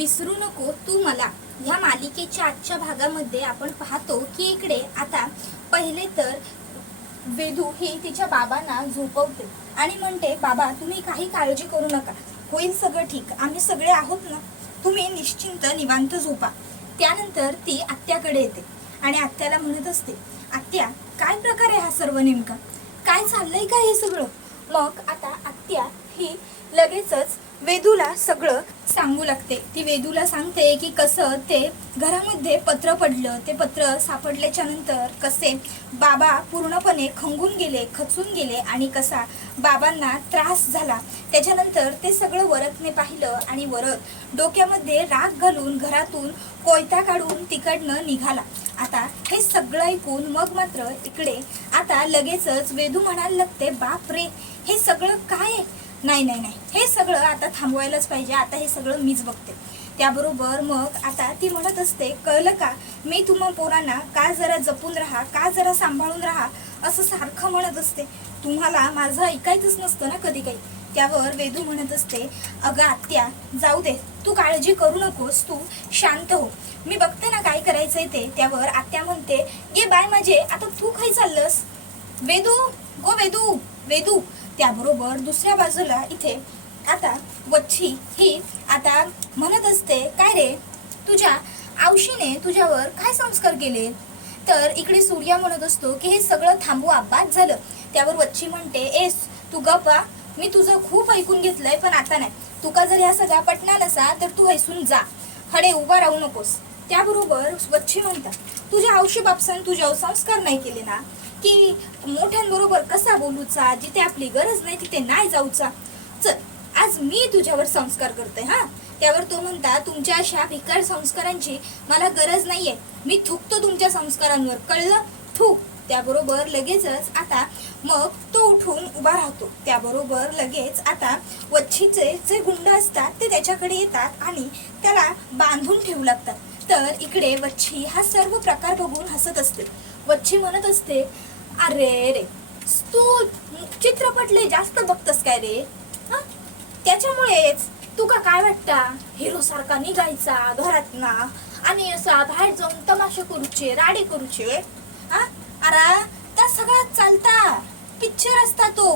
विसरू नको तू मला ह्या मालिकेच्या आजच्या भागामध्ये आपण पाहतो की इकडे आता पहिले तर वेदू ही तिच्या बाबांना झोपवते आणि म्हणते, बाबा तुम्ही काही काळजी करू नका, होईल सगळं ठीक, आम्ही सगळे आहोत ना, तुम्ही निश्चिंत निवांत झोपा. त्यानंतर ती आत्याकडे येते आणि आत्याला म्हणत असते, आत्या काय प्रकार आहे हा सर्व, नेमका काय चाललंय का हे सगळं. मग आता आत्या ही लगेचच वेदूला सगळं सांगू लागते. ती वेदूला सांगते की कसं ते घरामध्ये पत्र पडलं, ते पत्र सापडल्याच्या नंतर कसे बाबा पूर्णपणे खंगून गेले, खचून गेले आणि कसा बाबांना त्रास झाला. त्याच्यानंतर ते सगळं वरदने पाहिलं आणि वरद डोक्यामध्ये राग घालून घरातून कोयता काढून तिकडनं निघाला. आता हे सगळं ऐकून मग मात्र इकडे आता लगेचच वेदू म्हणायला लागते, बाप रे हे सगळं काय आहे, नाही नाही नाही, हे सगळं आता थांबवायलाच पाहिजे, आता हे सगळं मीच बघते. त्याबरोबर मग आता ती म्हणत असते, कळलं का, मी तुम्हा पोरांना का जरा जपून राहा, का जरा सांभाळून राहा असं सारखं म्हणत असते, तुम्हाला माझं ऐकायचंच नसतं ना कधी काही. त्यावर वेदू म्हणत असते, अगं आत्या जाऊ दे, तू काळजी करू नकोस, तू शांत हो, मी बघते ना काय करायचंय ते. त्यावर आत्या म्हणते, ये बाय माझे, आता तू काय चाललंस, वेदू गो वेदू वेदू. त्याबरोबर दुसऱ्या बाजूला इथे आता वच्छी ही आता म्हणत असते, काय रे तुझ्या आवशीने तुझ्यावर काय संस्कार केले. तर इकडे सूर्या म्हणत असतो की हे सगळं थांबवा, बाद झालं. त्यावर वच्छी म्हणते, एस तू गप्पा, मी तुझं खूप ऐकून घेतलंय, पण आता नाही, तुका जर ह्या सगळा पटणार नसा तर तू हैसून जा, हडे उभा राहू नकोस. त्याबरोबर वच्छी म्हणतात, तुझ्या आवशी बापसान तुझ्यावर संस्कार नाही केले ना, की मोठ्यांबरोबर कसा बोलूचा, जिथे आपली गरज नाही तिथे नाही जाऊचा, चल आज मी तुझ्यावर संस्कार करते हा. त्यावर तो म्हणता, तुमच्या अशा भिकार संस्कारांची मला गरज नाहीये, मी थुकतो तुमच्या संस्कारांवर, कळलं, थूक. त्याबरोबर लगेचच आता मग तो उठून उभा राहतो. त्याबरोबर लगेच आता वच्छीचे जे गुंड असतात ते त्याच्याकडे येतात आणि त्याला बांधून ठेवू लागतात. तर इकडे वच्छी हा सर्व प्रकार बघून हसत असते. वच्छी म्हणत असते, अरे रे तू चित्रपट लय जास्त बघतस काय रे, त्याच्यामुळेच तुका काय वाटता हिरो सारखा निघायचा घरात ना आणि असा बाहेर जाऊन तमाशा करूचे, राडे करूचे, अरे त्या सगळ्यात चालता पिक्चर असता तो,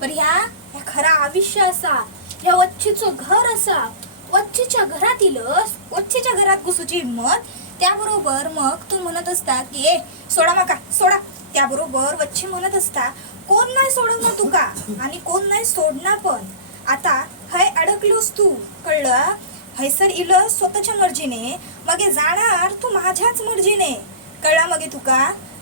पण ह्या खरा आयुष्य असा, ह्या वच्छीचं घर असा, वच्छीच्या घरात इलस, वच्छीच्या घरात घुसूची हिंमत. त्याबरोबर मग तू म्हणत असता की ए सोडा माका सोडा. त्याबरोबर वच्छी म्हणत असता, कोण नाही सोडवणार तुका आणि कोण नाही सोडणार पण, आता हय अडकलोस तू, कळलं, हैसर इलस स्वतःच्या मर्जीने, मगे जाणार तू माझ्याच मर्जीने, कळला मगे तुका,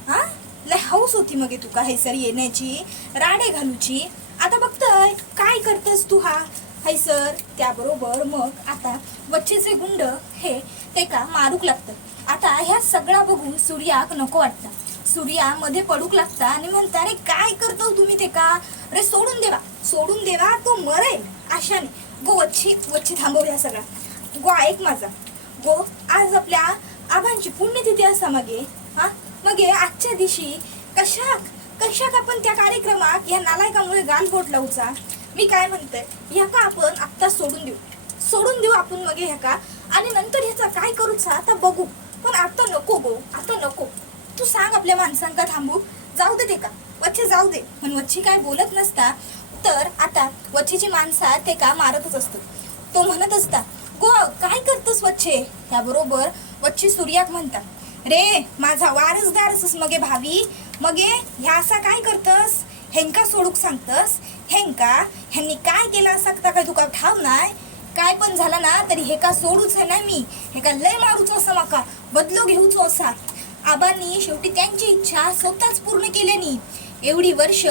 हा लय हौस होती मगे तुका हैसर येण्याची, राडे घालूची, आता बघतय काय करतस तू हा हैसर. त्याबरोबर मग आता वच्छीचे गुंड हे ते का मारूक लागतं. आता ह्या सगळा बघून सूर्याक नको वाटतं, सूर्या मध्ये पडूक लागता आणि म्हणता, अरे काय करतो तुम्ही ते का, अरे सोडून देवा तो मरेल अशाने. गो वच्छी वच्छी थांबव ह्या सगळा, गो ऐक माझा, गो आज आपल्या आबांची पुण्यतिथी असा मगे, हा मगे आजच्या दिवशी कशाक आपण त्या कार्यक्रमात या नालायकामुळे गालबोट लावचा. मी काय म्हणते, ह्या का आपण आत्ता सोडून देऊ आपण मगे ह्या का, आणि नंतर ह्याचा काय करूचा आता बघू, पण आता नको गो, आता नको, तू सांग आपल्या माणसांका थांबू, जाऊ दे ते का वच्छी जाऊ दे. पण वच्छी काय बोलत नसता, तर आता वच्छीची माणसा ते का मारतच असतो. तो म्हणत असता, गो काय करतस वच्छे. त्याबरोबर वच्छी सूर्याक म्हणतात, रे माझा वारसदारच मगे भावी, मगे ह्या असा काय करतस, हेंका सोडूक सांगतस, ह्यांनी काय केला सांगता काय तुका ठाव नाही, काय पण झाला ना तरी हे का सोडूच आहे ना, मी हे का लय मारूचो असा, माका बदलो घेऊचो असा. आबांनी शेवटी त्यांची इच्छा स्वतःच पूर्ण केल्यानी, एवढी वर्ष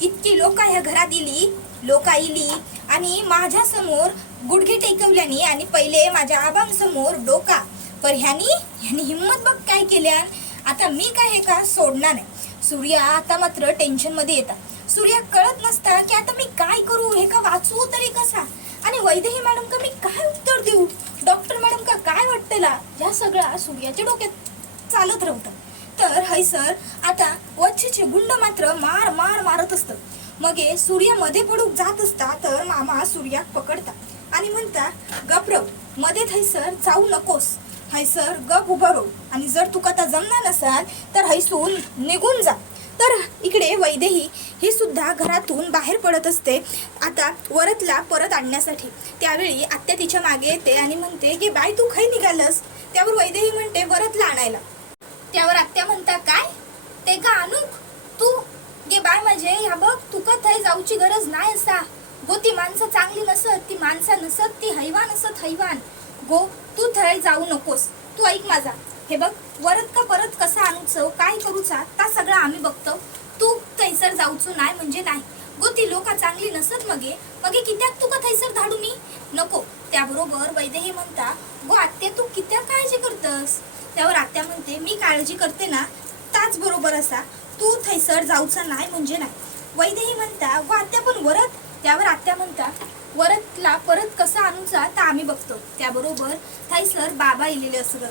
इतकी लोक ह्या घरात इली आणि माझ्या समोर गुडघे टेकवल्यानी आणि पहिले माझ्या आबांसमोर डोका, पण ह्यांनी हिम्मत बघ काय केल्या, आता मी काय हे का सोडणार नाही. सूर्या आता मात्र टेन्शन मध्ये येतात. सूर्या कळत नसता की आता मी काय करू, हे का वाचवू तरी कसा, आणि वैदेही मॅडम का मी काय उत्तर देऊ, डॉक्टर मॅडम का काय वाटतेला, या सगळ्या सूर्याच्या डोक्यात चालत राहतं. तर हैसर आता वच्छीचे गुंड मात्र मारत असतं. मगे सूर्या मध्ये पडूक जात असता तर मामा सूर्याक पकडता आणि म्हणता, गप्र मध्ये थैसर जाऊ नकोस, हैसर गप उभं राहू, आणि जर तुका आता जमणार नसाल तर हैसून निघून जा. तर इकडे वैदेही ही सुद्धा घरातून बाहेर पडत असते आता वरदला परत आणण्यासाठी. त्यावेळी आत्या तिच्या मागे येते आणि म्हणते की बाय तू खाई निघालस. त्यावर वैदेही म्हणते वरदला आणायला. त्यावर आत्या म्हणता काय ते का आणू तू गे बाय, म्हणजे ह्या बघ तुका थंय जाऊची गरज नाही असा गो. ती माणसं चांगली नसत, ती माणसं नसत, ती हैवान असत हैवान गो. तू थंय जाऊ नकोस, तू ऐक माझा. हे बघ वरद का परत कसं आणूचं काय करूचा ता सगळं आम्ही बघतो. तू थैसर जाऊचो नाही म्हणजे नाही गो. ती लोका चांगली नसत मगे मगे कित्याक तुका थैसर धाडू मी नको. त्याबरोबर वैदेही म्हणता गो आत्या तू कित्याक काळजी करतस. त्यावर आत्या म्हणते मी काळजी करते ना ताच बरोबर असा तू थैसर जाऊचा नाही म्हणजे नाही. वैदेही म्हणता गो आत्या पण वरद. त्यावर आत्या म्हणता वरदला परत कसं आणूचा तर आम्ही बघतो. त्याबरोबर थैसर बाबा इलेले असत.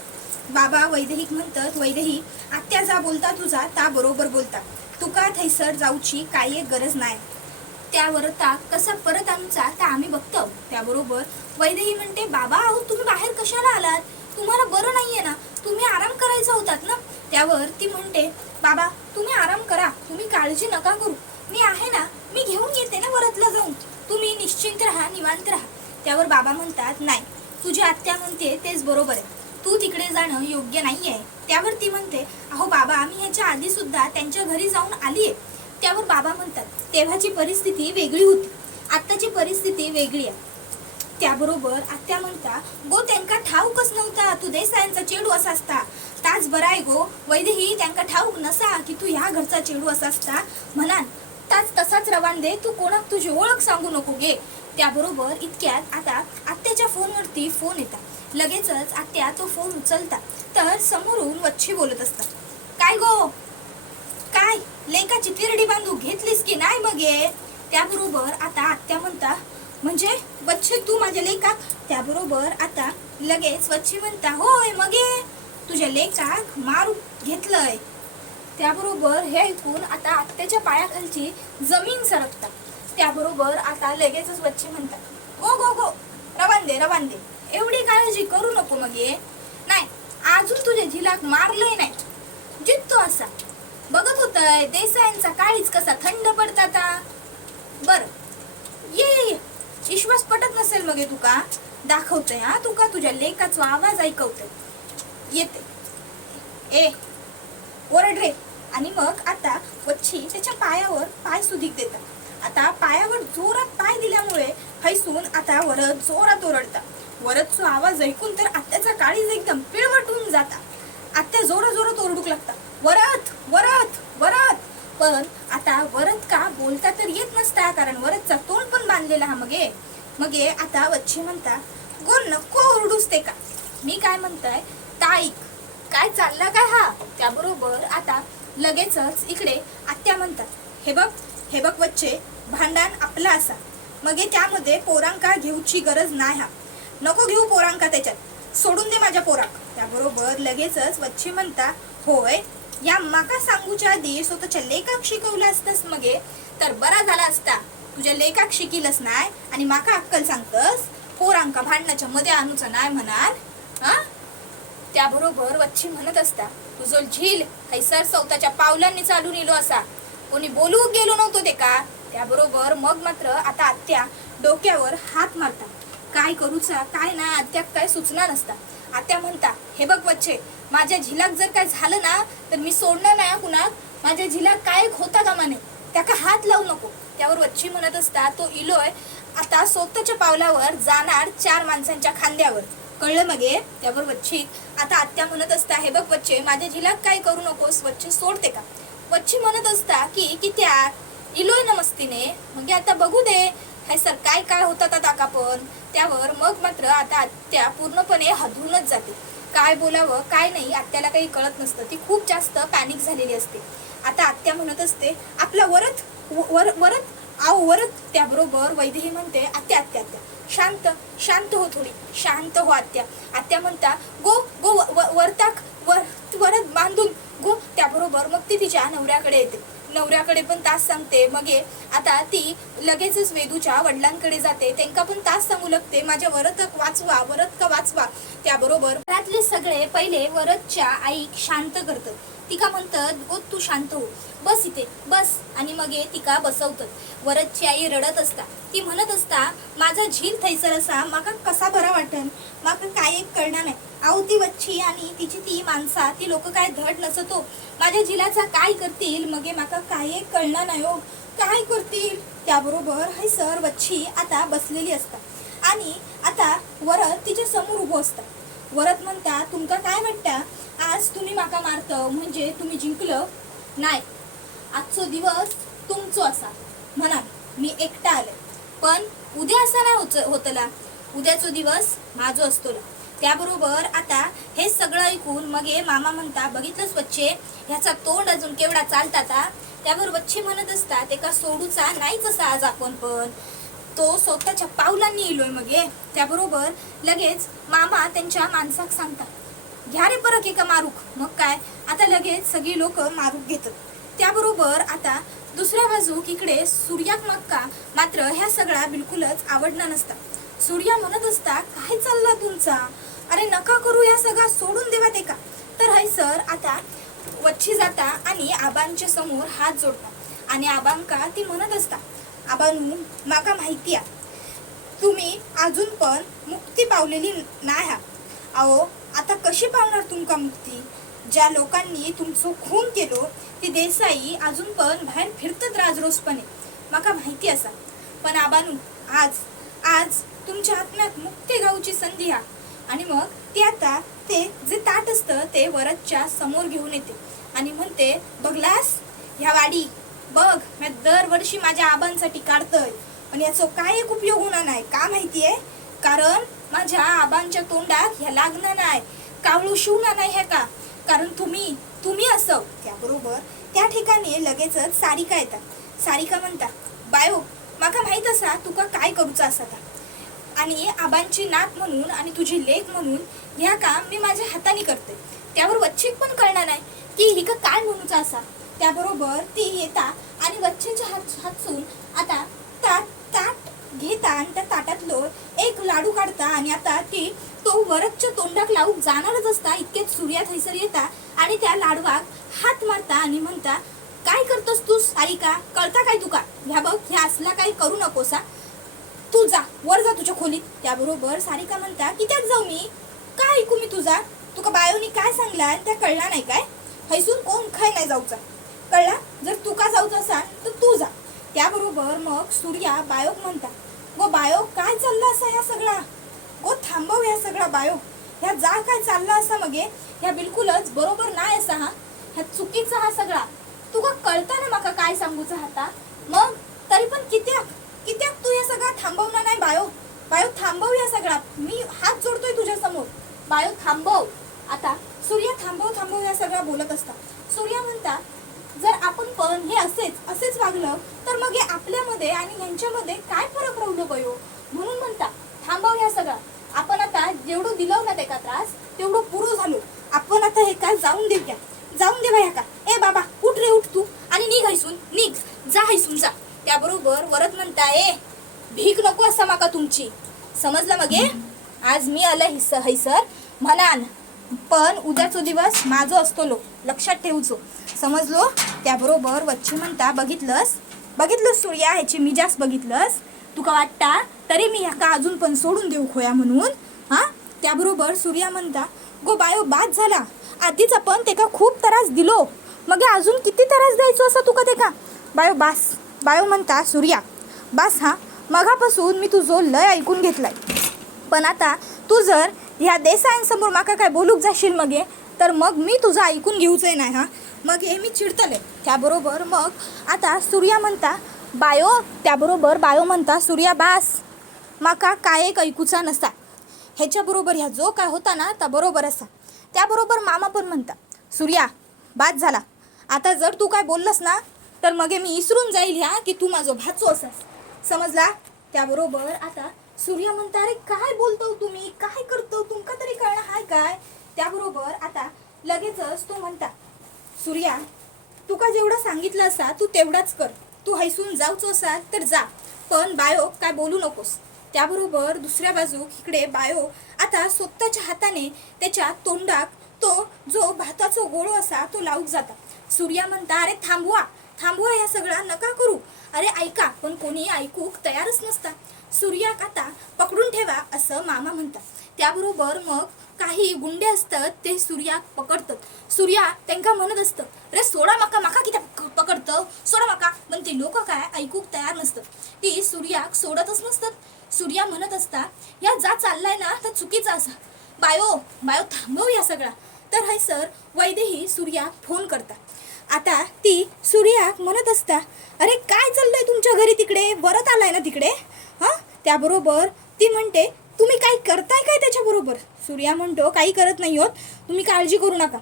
बाबा वैदेहीक म्हणतात वैदेही आत्या जा बोलता तुझा ता बरोबर बोलता, तुका थैसर जाऊची काही एक गरज नाही. त्यावर ता कसं परत आणूचा तर आम्ही बघतो. त्याबरोबर वैदेही म्हणते बाबा अहो तुम्ही बाहेर कशाला आलात, तुम्हाला बरं नाहीये ना, तुम्ही आराम करायचा होतात ना. त्यावर ती म्हणते बाबा तुम्ही आराम करा, तुम्ही काळजी नका करू, मी आहे ना, मी घेऊन येते ना वरदला जाऊन, तुम्ही निश्चिंत राहा निवांत राहा. त्यावर बाबा म्हणतात नाही तुझी आत्या म्हणते तेच बरोबर आहे, तू तिकडे जाणं योग्य नाहीये. त्यावर ती म्हणते अहो बाबा मी ह्याच्या आधी सुद्धा त्यांच्या घरी जाऊन आलीये. त्यावर बाबा म्हणतात तेव्हाची परिस्थिती वेगळी होती, आत्ताची परिस्थिती वेगळी आहे. त्याबरोबर आत्या म्हणता गो त्यांका ठाऊकच नव्हता तू देसायांचा चेडू असा असता, ताच बरा आहे गो. वैदेही त्यांका ठाऊक नसा की तू ह्या घरचा चेडू असा असता म्हणान ताच तसाच रवान दे, तू कोणाक तुझी ओळख सांगू नको गे. त्याबरोबर इतक्यात आता आत्याच्या फोनवरती फोन येतात. लगेचच आत्या तो फोन उचलतात तर समोरून वच्छी बोलत असतात. काय गो काय लेकाची तिरडी बांधू घेतलीस की नाही मगे. त्याबरोबर आता आत्या म्हणता म्हणजे वच्छी तू माझ्या लेकाक. त्याबरोबर आता लगेच वच्छी म्हणता होय मगे तुझ्या लेकाक मारू घेतलंय. त्याबरोबर हे ऐकून आता आत्याच्या पायाखालची जमीन सरकतात. त्याबरोबर आता लगेचच वच्छी म्हणतात गो गो गो रवान दे, एवढी काळजी करू नको मगे. नाही अजून तुझ्या झिलाक मारलंय नाही, जित्तो असा बघत होतय देसायांचा काळीच कसा थंड पडता. बर ये विश्वास पटत नसेल मगे तुका दाखवतय हा, तुका तुझ्या लेकाचा आवाज ऐकवतय येते ए ओरड रे. आणि मग आता वच्छी त्याच्या पायावर पाय सुधीक देतात. आता पायावर जोरात पाय दिल्यामुळे हैसून आता वरद जोरात ओरडता. वरदचा आवाज ऐकून तर आत्याचा काळीज एकदम पिळवटून जाता. आत्या जोरात ओरडूक लागता वरद वरद वरद. पण आता वरद का बोलता तर येत नसता कारण वरदचा तोंड पण बांधलेला हा मगे आता वच्छी म्हणता गो नको ओरडूस ते का, मी काय म्हणताय ताईक काय चालला काय हा. त्याबरोबर आता लगेचच इकडे आत्या म्हणतात हे बघ वच्चे भांडण आपला असा मगे त्यामध्ये पोरांका घेऊची गरज नाही, हा नको घेऊ पोरांका, त्याच्यात सोडून दे माझ्या पोराक. त्याबरोबर लगेचच वच्छी म्हणता होय या माका सांगूच्या आधी स्वतःच्या लेकाक शिकवलं असतस मगे तर बरा झाला असता. तुझ्या लेकाक शिकिलच नाही आणि माका अक्कल सांगतस पोरांका भांडणाच्या मध्ये आणूचा नाही म्हणाल हा. त्याबरोबर वच्छी म्हणत असता तुझो झील हैसर स्वतःच्या पावलांनी चालून इलो असा कोणी बोलू गेलो नव्हतो ते का. त्याबरोबर मग मात्र आता आत्या डोक्यावर हात मारता काय करूचा काय ना आत्या काय सूचना नसता. आत्या म्हणता हे बघ वच्छे माझ्या झिलाक जर काय झालं ना तर मी सोडणार नाही कुणाक, माझ्या झिलाक काय होता कामा नये, त्याका हात लावू नको. त्यावर वच्छी म्हणत असता तो इलोय आता स्वतःच्या पावलावर जाणार 4 माणसांच्या खांद्यावर, कळलं मगे. त्यावर वच्छी आता आत्या म्हणत असता हे बघ वच्छे माझ्या झिलाक काय करू नकोस, वच्छी सोडते का. वच्छी म्हणत असता की त्या इलोय ना मस्तीने मग आता बघू दे हाय सर काय काय होतात आता पण. त्यावर मग मात्र आता आत्या पूर्णपणे हदरूनच जाते, काय बोलावं काय नाही आत्याला काही कळत नसतं, ती खूप जास्त पॅनिक झालेली असते. आता आत्या म्हणत असते आपला वरद आव वरद. त्याबरोबर वैदेही म्हणते आत्या आत्या आत्या शांत हो, थोडी शांत हो आत्या. आत्या म्हणता गो गो वरताक वरद बांधून गो. त्याबरोबर मग ती तिच्या नवऱ्याकडे येते. नवऱ्याकडे पण तास सांगते. मग आता ती लगेचच वेदूच्या वडिलांकडे जाते, त्यांना पण तास सांगू लागते माझ्या वरत वाचवा, वरत का वाचवा. त्याबरोबर घरातले सगळे पहिले वरदच्या आईक शांत करतात. तिका म्हणतात गो तू शांत हो, बस इथे बस. आणि मग तिका बसवतात. वरदची आई रडत असता. ती म्हणत असता माझा झील थैसर असा माका कसा बरा वाटन, माका काय एक कळणार नाही. आहो ती वच्छी आणि तिची ती माणसा ती लोक काय धड नसतो, माझ्या झिलाचा काय करतील. मग माका काय एक कळणार नाही हो, काय करतील. त्याबरोबर हाय सर वच्छी आता बसलेली असतात आणि आता वरद तिच्या समोर उभो असता. वरद म्हणता तुमका काय वाटतं, आज तुम्ही माका मारत म्हणजे तुम्ही जिंकलं नाही. आजचो दिवस तुमचो असा म्हणा, मी एकटा आले, पण उद्या असा नाही होतला, उद्याचो दिवस माझो असतो. त्याबरोबर आता हे सगळं ऐकून मग मामा म्हणता बघितलंच वच्चे ह्याचा तोंड अजून केवढा चालता. त्यावर वच्चे म्हणत असतात एका सोडूचा नाहीच असा आज आपण, पण तो स्वतःच्या पावलांनी येलोय. मग त्याबरोबर लगेच मामा त्यांच्या माणसाक सांगतात घ्या रे परत एका मारूक. मग काय आता लगेच सगळी लोक मारूक घेतात. त्याबरोबर आता दुसऱ्या बाजूक इकडे सूर्याक मात्र ह्या सगळा बिलकुलच आवडणार नसता. सूर्या म्हणत असता काय चालला तुमचा, अरे नका करू, या सगळा सोडून देवा ते का. तर हाय सर आता वच्छी जाता आणि आबांच्या समोर हात जोडता आणि आबांका ती म्हणत असता आबानू माका माहिती आहे तुम्ही अजून पण मुक्ती पावलेली नाही. अहो आता कशी पावणार तुमका मुक्ती, ज्या लोकांनी तुमचं खून केलो ती देसाई अजून पण बाहेर फिरतात राजरोसपणे, माका माहिती असा. पण आबानू आज तुमच्या आत्म्यात मुक्ती गावची संधी हा. आणि मग ते आता ते जे ताट असतं ते वरदच्या समोर घेऊन येते आणि म्हणते बघलास ह्या वाडी बघ, मी दरवर्षी माझ्या आबांसाठी काढतोय, पण याचा काय एक उपयोग होणार नाही का माहितीये, कारण माझ्या आबांच्या तोंडात ह्या लागणार नाही, कावळू शिवणार नाही ह्या का, कारण तुम्ही असं. त्याबरोबर त्या ठिकाणी लगेचच सारिका येतात. सारिका म्हणता बायो माका माहित असा तुका काय करूचा असा आणि आबांची नाक म्हणून आणि तुझी लेक म्हणून ह्या काम मी माझ्या हाताने करते. त्यावर वच्छीक पण कळणार नाही की ही का काय म्हणूचा असा. त्याबरोबर ती येता आणि वच्छेच्या हातसून आता ताट घेता आणि त्या ताटातलो एक लाडू काढता आणि आता ती तो वरदच्या तोंडाक लावूक जाणारच असता इतकेच सूर्या थैसर येता आणि त्या लाडवाक हात मारता आणि म्हणता काय करतोस तू सारिका, कळता काय तुका, ह्या बघ ह्या असला काही करू नकोसा, तू जा वर जा तुझ्या खोलीत. त्याबरोबर सारिका म्हणता कित्याक जाऊ मी, काय ऐकू मी तुझा, तुका बायोनी काय सांगला त्या कळला नाही काय, हैसून कोण खाय नाही जाऊचा, कळला, जर तुका जाऊचा असाल तर तू जा. त्याबरोबर मग सूर्या बायोक म्हणता गो बायो काय चालला असा ह्या सगळा, गो थांबव ह्या सगळा बायो, ह्या जा काय चालला असा मग ह्या बिलकुलच बरोबर नाही असा हा, ह्या चुकीचा हा सगळा, तुका कळता ना माका काय सांगूचा हाता, मग तरी पण कित्याक तू हे सगळा थांबवणार नाही बायो थांबव या सगळा, मी हात जोडतोय तुझ्या समोर, बायो थांबव. आता सूर्या थांबव या सगळा बोलत असता. सूर्या म्हणता जर आपण पण हे असेच वागलं तर मग हे आपल्यामध्ये आणि ह्यांच्यामध्ये काय फरक राहिलो बयो, म्हणून म्हणता थांबव या सगळा, आपण आता जेवढं दिलं ना त्याचा त्रास तेवढं पुरं झालो, आपण आता हे काय जाऊन देवा ह्या का, ए बाबा उठ रे उठ तू आणि निघ जा हैसून जा. त्याबरोबर वरद म्हणता भीक नको असा माका तुमची, समजलं मग आज मी आलं हैसर म्हणान, पण उद्याचो दिवस माझो असतो लो, लक्षात ठेवचो, समजलो. त्याबरोबर वच्ची म्हणता बघितलंस सूर्या ह्याची मी जास्त बघितलंस, तुका वाटता तरी मी ह्याका अजून पण सोडून देऊ खोया म्हणून हा. त्याबरोबर सूर्या म्हणता गो बायो बाद झाला, आधीच आपण तेका खूप त्रास दिलो, मग अजून किती त्रास द्यायचो असा तुका तेका, बायो बास. बायो म्हणता सूर्या बास हा, मगापासून मी तुझो लय ऐकून घेतलाय, पण आता तू जर ह्या देसायांसमोर माका काय बोलूक जाशील मग तर मग मी तुझं ऐकून घेऊचंय नाही हा, मग मी चिडतले. त्याबरोबर मग आता सूर्या म्हणता त्याबरोबर बायो म्हणता सूर्या बास, माका काय एक ऐकूचा नसता, ह्याच्याबरोबर ह्या जो काय होता ना त्या बरोबर असा. त्याबरोबर मामा पण म्हणता सूर्या बाद झाला, आता जर तू काय बोललंस ना तर मग मी इसरून जाईल ह्या की तू माझो भाचो असास, समजला. त्याबरोबर आता सूर्या म्हणता अरे काय बोलतो तुम्ही, काय करतो, तुमका तरी कळणं हाय काय. त्याबरोबर आता लगेचच तो म्हणता सूर्या तुका जेवढं सांगितलं असा तू तेवढाच कर. तू हैसून जाऊच असाल तर जा, पण बायो काय बोलू नकोस. त्याबरोबर दुसऱ्या बाजू इकडे बायो आता स्वतःच्या हाताने त्याच्या तोंडात तो जो भाताचा गोळो असा तो लावूक जाता. सूर्या म्हणता, अरे थांबवा थांबवा, या सगळा नका करू. अरे ऐका, पण कोणी ऐकूक तयारच नसता. सूर्याक आता पकडून ठेवा असं मामा म्हणतात. त्याबरोबर मग काही गुंडे असतात ते सूर्याक पकडतात. सूर्या त्यांका म्हणत असतं, अरे सोडा मका, मका किती पकडतं, सोडा मका. पण ते लोक काय ऐकूक तयार नसतात. ती सूर्याक सोडतच नसतात. सूर्या म्हणत असता, या जा चाललाय ना तर चुकीचा असा. बायो बायो थांबव या सगळा. तर हाय सर वैदेही सूर्याक फोन करतात. आता ती सूर्याक म्हणत असता, अरे काय चाललंय तुमच्या घरी तिकडे, वरत आलाय ना तिकडे. हां, त्याबरोबर ती म्हणते, तुम्ही काही करताय काय त्याच्याबरोबर. सूर्या म्हणतो, काही करत नाही होत, तुम्ही काळजी करू नका.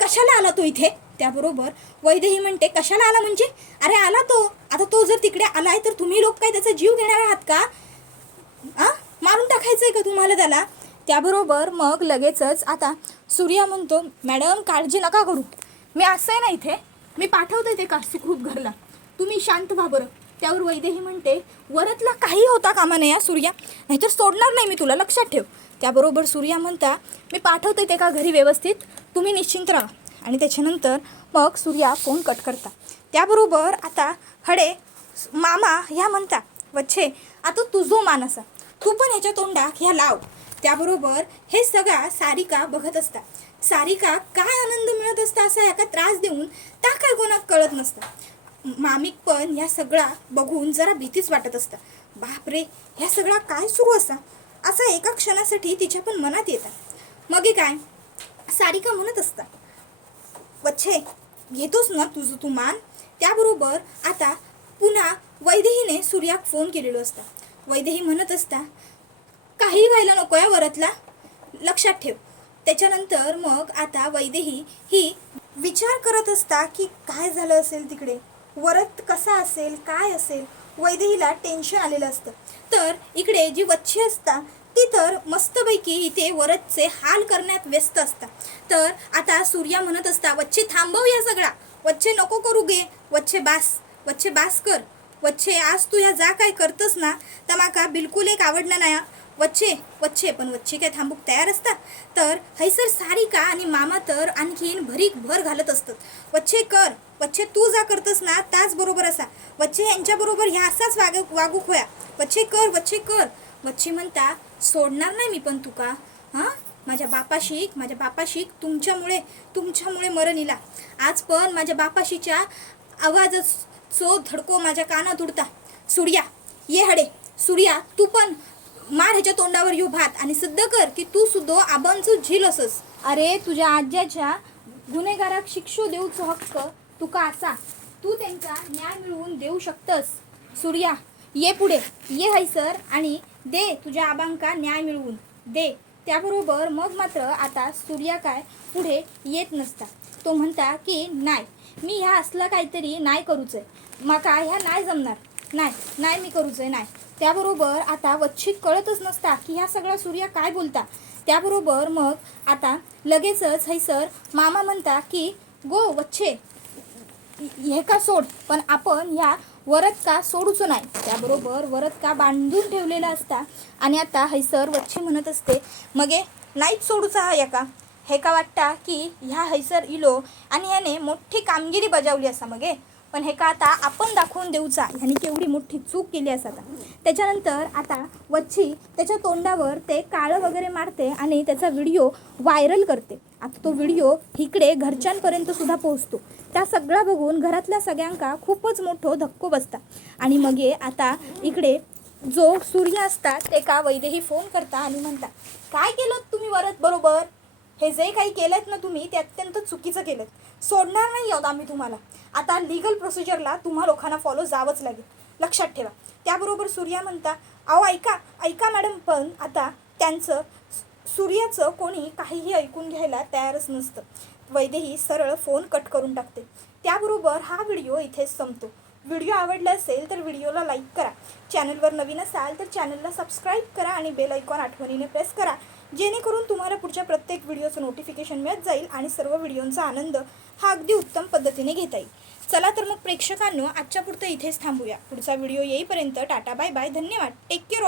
कशाला आला तो इथे. त्याबरोबर वैदेही म्हणते, कशाला आला म्हणजे, अरे आला तो. आता तो जर तिकडे आलाय तर तुम्ही लोक काय त्याचा जीव घेणार आहात का. मारून टाकायचंय का तुम्हाला त्याला. त्याबरोबर मग लगेचच आता सूर्या म्हणतो, मॅडम काळजी नका करू, मी असं आहे ना इथे, मी पाठवते ते का सुखरूप घरला, तुम्ही शांत व्हा बरं. त्यावर वैदेही म्हणते, वरतला काही होता कामा नाही सूर्या, नाहीतर सोडणार नाही मी तुला, लक्षात ठेव. त्याबरोबर सूर्या म्हणता, मी पाठवते ते का घरी व्यवस्थित, तुम्ही निश्चिंत राहा. आणि त्याच्यानंतर मग सूर्या फोन कट करता. त्याबरोबर आता हडे मामा ह्या म्हणता, वच्छे आता तुझो मान असा, तू पण ह्याच्या तोंडाक ह्या लाव. त्याबरोबर हे सगळा सारिका बघत असता. सारिका काय आनंद मिळत असता असा याका त्रास देऊन त्या काय कोणाक कळत नसतं. मामीक पण ह्या सगळा बघून जरा भीतीच वाटत असतं. बापरे, ह्या सगळा काय सुरू असा असा एका क्षणासाठी तिच्या पण मनात येतात. मग काय सारिका म्हणत असता, वच्छे घेतोस ना तुझं तू मान. त्याबरोबर आता पुन्हा वैदेहीने सूर्याक फोन केलेलो असता. वैदेही म्हणत असता, काही व्हायला नको या वरतला, लक्षात ठेव. त्याच्यानंतर मग आता वैदेही ही विचार करत असता की काय झालं असेल तिकडे, वरत कसा असेल, काय असेल. वैदेहीला टेन्शन आलेलं असतं. तर इकडे जी वच्छी असता ती तर मस्तपैकी इथे वरतचे हाल करण्यात व्यस्त असता. तर आता सूर्या म्हणत असता, वच्छे थांबव या सगळा, वच्छे नको करू गे, वच्छे बास, वच्छे बास कर. वच्छे आज तू या जा काय करतस ना तर माका बिलकुल एक आवडणार नाही वच्छे वच्छे. पण वच्छे काय थांबूक तयार असता. तर हैसर सारिका आणि मामा तर आणखीन भरीक भर घालत असतात. वच्छे कर, वच्छे तू जा करतस ना त्याच बरोबर असा, वच्छे यांच्याबरोबर ह्या असाच वागूक होया, वच्छे कर, वच्छे कर. वच्छे म्हणता, सोडणार नाही मी पण तुका. हां, माझ्या बापाशीक तुमच्यामुळे मरण इला. आज पण माझ्या बापाशीच्या आवाजचो धडको माझ्या कानात उडता. सूर्या ये हडे, सूर्या तू पण मार ह्याच्या तोंडावर यो भात आणि सिद्ध कर की तू सुद्धा आबांचो झील असस. अरे तुझ्या आज्याच्या गुन्हेगाराक शिक्षो देऊचो हक्क तुका असा, तू त्यांचा न्याय मिळवून देऊ शकतस. सूर्या ये पुढे ये हैसर आणि दे तुझ्या आबांका न्याय मिळवून दे. त्याबरोबर मग मात्र आता सूर्या काय पुढे येत नसता. तो म्हणता की नाही, मी ह्या असला काहीतरी नाही करूच आहे, माका ह्या नाही जमणार, नाही मी करूच आहे नाही. त्याबरोबर आता वच्छित कळतच नसता की ह्या सगळा सूर्या काय बोलता. त्याबरोबर मग आता लगेचच हैसर मामा म्हणता की गो वच्छे हे का सोड, पण आपण ह्या वरत का सोडूच नाही. त्याबरोबर वरत का बांधून ठेवलेला असता. आणि आता हैसर वच्छी म्हणत असते, मगे नाहीच सोडूचा हा एका हे का वाटता की ह्या हैसर इलो आणि ह्याने मोठी कामगिरी बजावली असा मगे, पण हे का आता आपण दाखवून देऊचा ह्याने केवढी मोठी चूक केली असं. आता त्याच्यानंतर आता वच्छी त्याच्या तोंडावर ते काळं वगैरे मारते आणि त्याचा व्हिडिओ व्हायरल करते. आता तो व्हिडिओ इकडे घरच्यांपर्यंत सुद्धा पोहोचतो. त्या सगळा बघून घरातल्या सगळ्यांका खूपच मोठं धक्को बसता. आणि मग आता इकडे जो सूर्य असतात ते का वैदेही फोन करता आणि म्हणता, काय केलं तुम्ही वरत बरोबर, हे जे काही केलं ना तुम्ही ते अत्यंत चुकीचं केलं, सोडणार नाही आहोत आम्ही तुम्हाला. आता लिगल प्रोसिजरला तुम्हा लोकांना फॉलो जावंच लागेल, लक्षात ठेवा. त्याबरोबर सूर्या म्हणता, अहो ऐका मॅडम, पण आता त्यांचं सूर्याचं कोणी काहीही ऐकून घ्यायला तयारच नसतं. वैदेही सरळ फोन कट करून टाकते. त्याबरोबर हा व्हिडिओ इथेच संपतो. व्हिडिओ आवडला असेल तर व्हिडिओला लाईक करा. चॅनलवर नवीन असाल तर चॅनलला सबस्क्राईब करा आणि बेल आयकॉन आठवणीने प्रेस करा, जेणेकरून तुम्हाला पुढच्या प्रत्येक व्हिडिओचं नोटिफिकेशन मिळत जाईल आणि सर्व व्हिडिओंचा आनंद हा अगदी उत्तम पद्धतीने घेता येईल. चला तर मग प्रेक्षकांनो, आजच्या पुरतं इथेच थांबूया. पुढचा व्हिडिओ येईपर्यंत टाटा बाय बाय, धन्यवाद, टेक केअर.